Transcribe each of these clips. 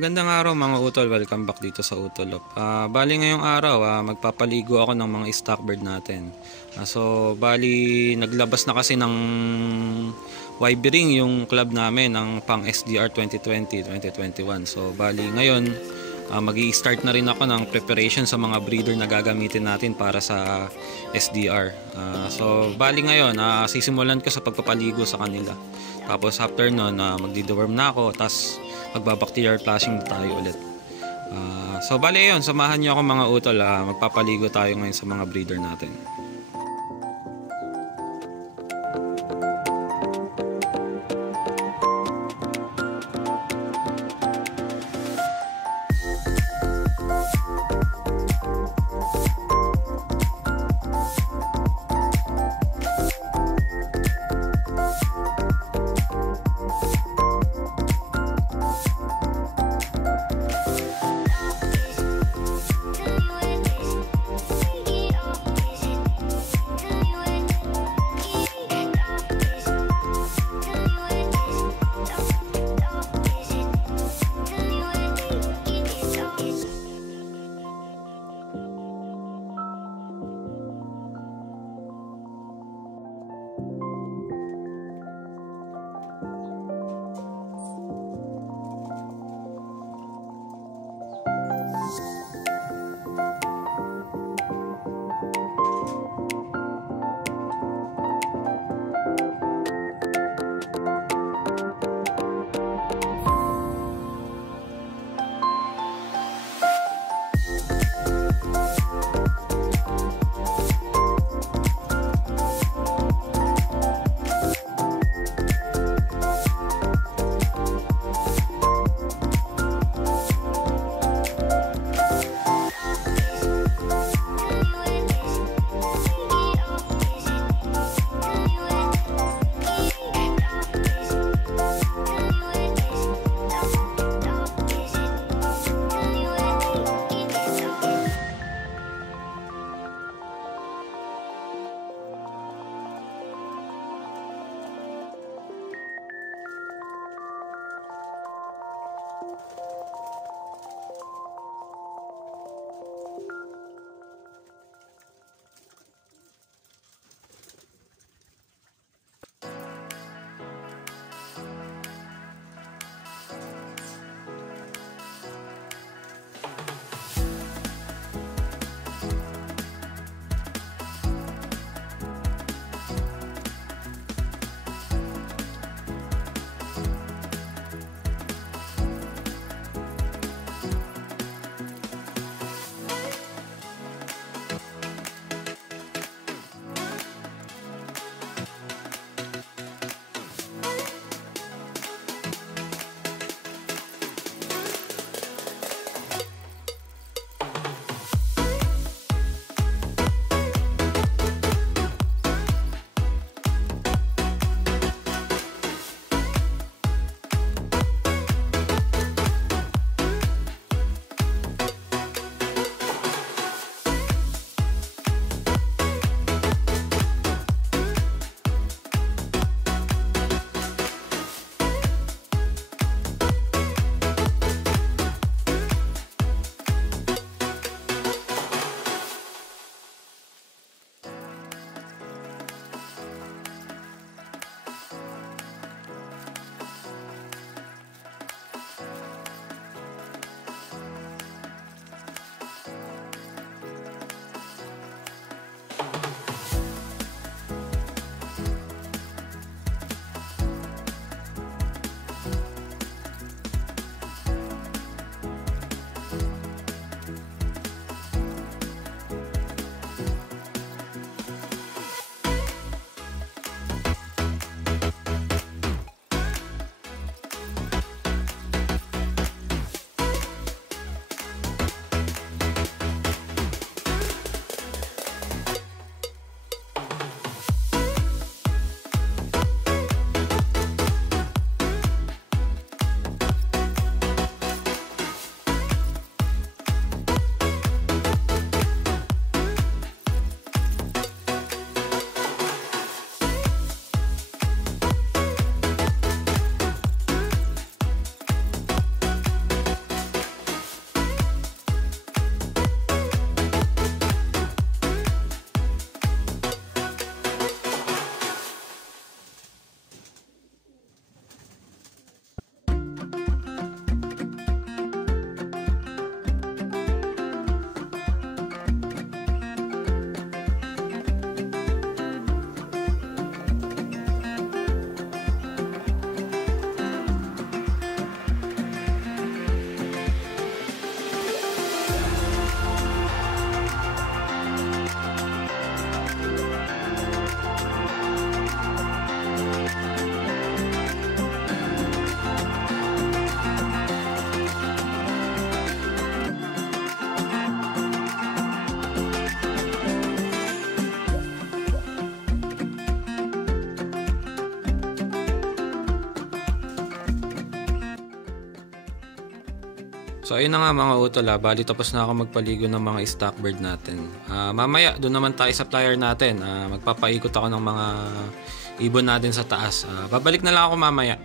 Magandang araw mga utol, welcome back dito sa Utolop. Bali ngayong araw, magpapaligo ako ng mga stock bird natin. So bali naglabas na kasi ng YB ring yung club namin ng pang SDR 2020-2021. So bali ngayon magi-start na rin ako ng preparation sa mga breeder na gagamitin natin para sa SDR. So bali ngayon sisimulan ko sa pagpapaligo sa kanila. Tapos after nun magdi-deworm na ako, tas magbabacterial flushing tayo ulit. So bali yun, samahan niyo ako mga utol, magpapaligo tayo ngayon sa mga breeder natin. So ayun na nga mga utol, bali tapos na ako magpaligo ng mga stock bird natin. Mamaya doon naman tayo sa flyer natin. Magpapaikot ako ng mga ibon natin sa taas. Babalik na lang ako mamaya.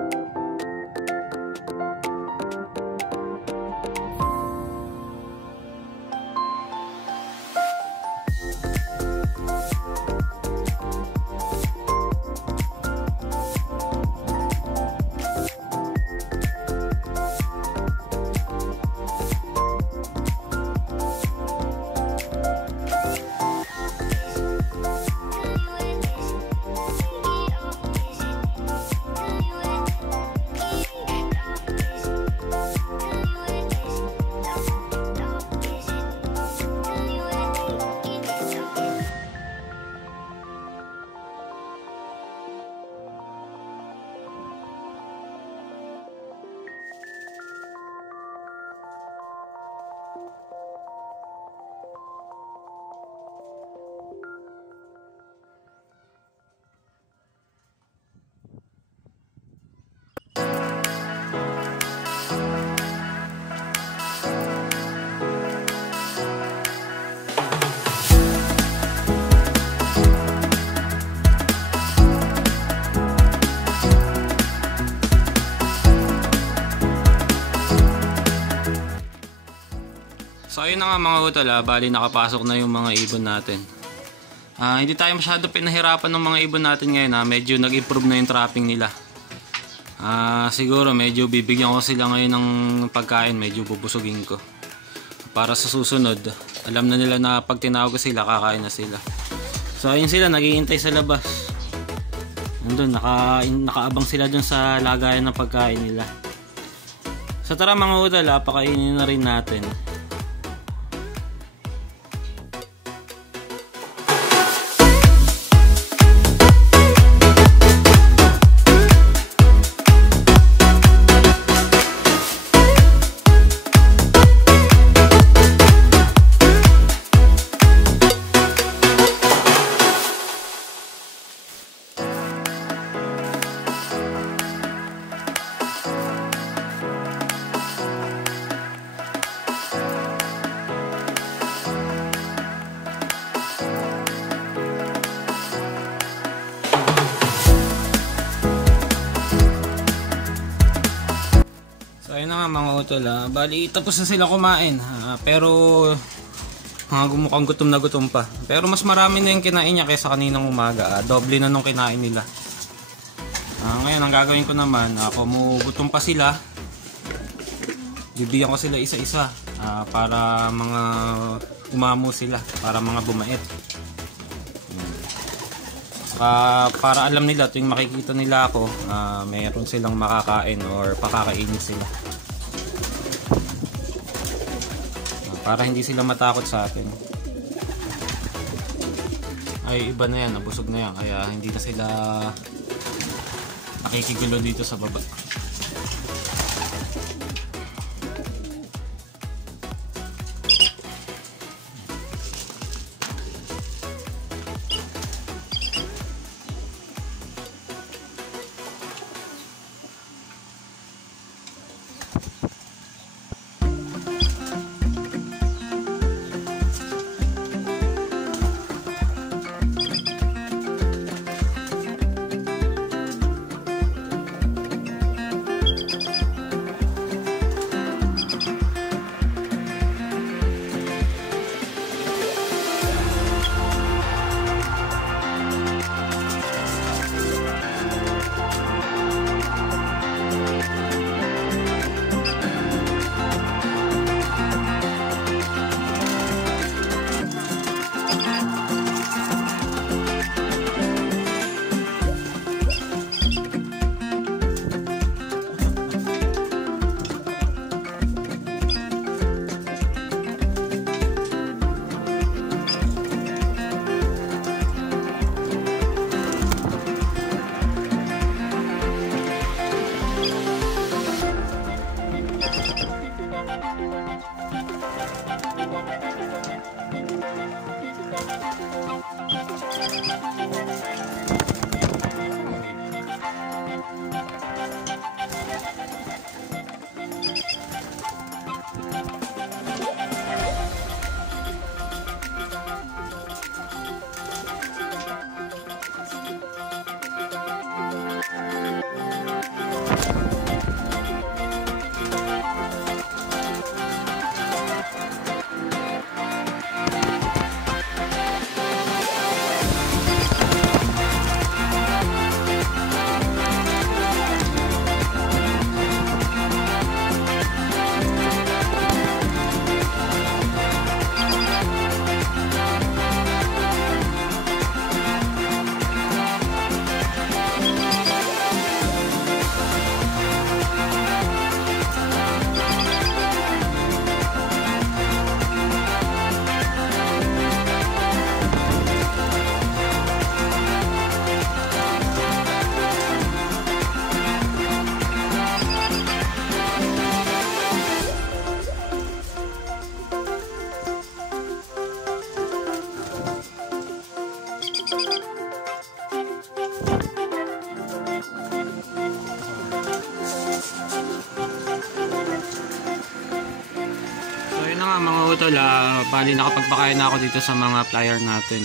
So ayun na nga mga utol, bali tayo na sa So ayun na nga mga utol, bali nakapasok na yung mga ibon natin. Hindi tayo masyado pinahirapan ng mga ibon natin ngayon, medyo nag-improve na yung trapping nila. Siguro medyo bibigyan ko sila ngayon ng pagkain, medyo bubusugin ko. Para sa susunod, alam na nila na pag tinawag ko sila, kakain na sila. So ayun sila, naghihintay sa labas. Nandun, nakaabang sila dun sa lagayan ng pagkain nila. So tara mga udal, pakainin na rin natin. So ayun na nga mga utol, bali tapos na sila kumain, pero mukhang gutom na gutom pa. Pero mas marami na yung kinain niya kaysa kaninang umaga, doble na nung kinain nila. Ngayon ang gagawin ko naman, kumugutom pa sila, bibigyan ko sila isa-isa para mga umamo sila, para mga bumait. Para alam nila tuwing makikita nila ako, mayroon silang makakain or pakakainin sila. Para hindi sila matakot sa akin. Ay iba na yan, nabusog na yan, kaya hindi na sila nakikigulo dito sa baba. Mga utol, bali nakapagpakain na ako dito sa mga flyer natin.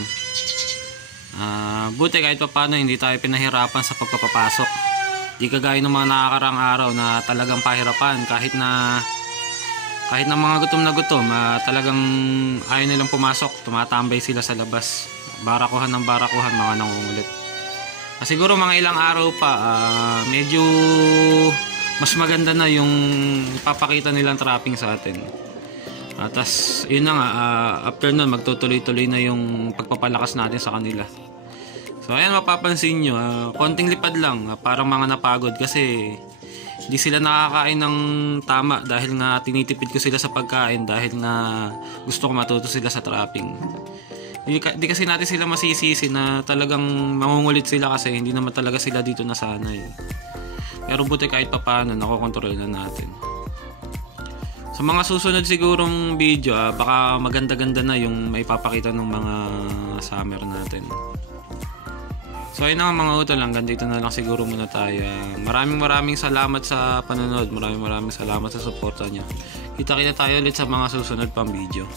Buti kahit pa paano hindi tayo pinahirapan sa pagpapapasok. Di kagaya ng mga nakakarang araw na talagang pahirapan kahit na mga gutom na gutom, talagang ayaw nilang pumasok, tumatambay sila sa labas. Barakuhan ng barakuhan, mga nangungulit. Siguro mga ilang araw pa, medyo mas maganda na yung ipapakita nilang trapping sa atin. Tas yun na nga, after nun magtutuloy-tuloy na yung pagpapalakas natin sa kanila. So ayan, mapapansin nyo, konting lipad lang, parang mga napagod kasi hindi sila nakakain ng tama dahil nga tinitipid ko sila sa pagkain dahil nga gusto ko matuto sila sa trapping. Di kasi natin sila masisisi na talagang mangungulit sila kasi hindi naman talaga sila dito nasanay. Pero buti kahit papaano nakokontrol na natin. Sa mga susunod sigurong video, baka maganda-ganda na yung maipapakita ng mga summer natin. So ayun na mga utol, hanggang dito na lang siguro muna tayo. Maraming salamat sa panonood. Maraming salamat sa suporta niyo. Kita-kita tayo ulit sa mga susunod pang video.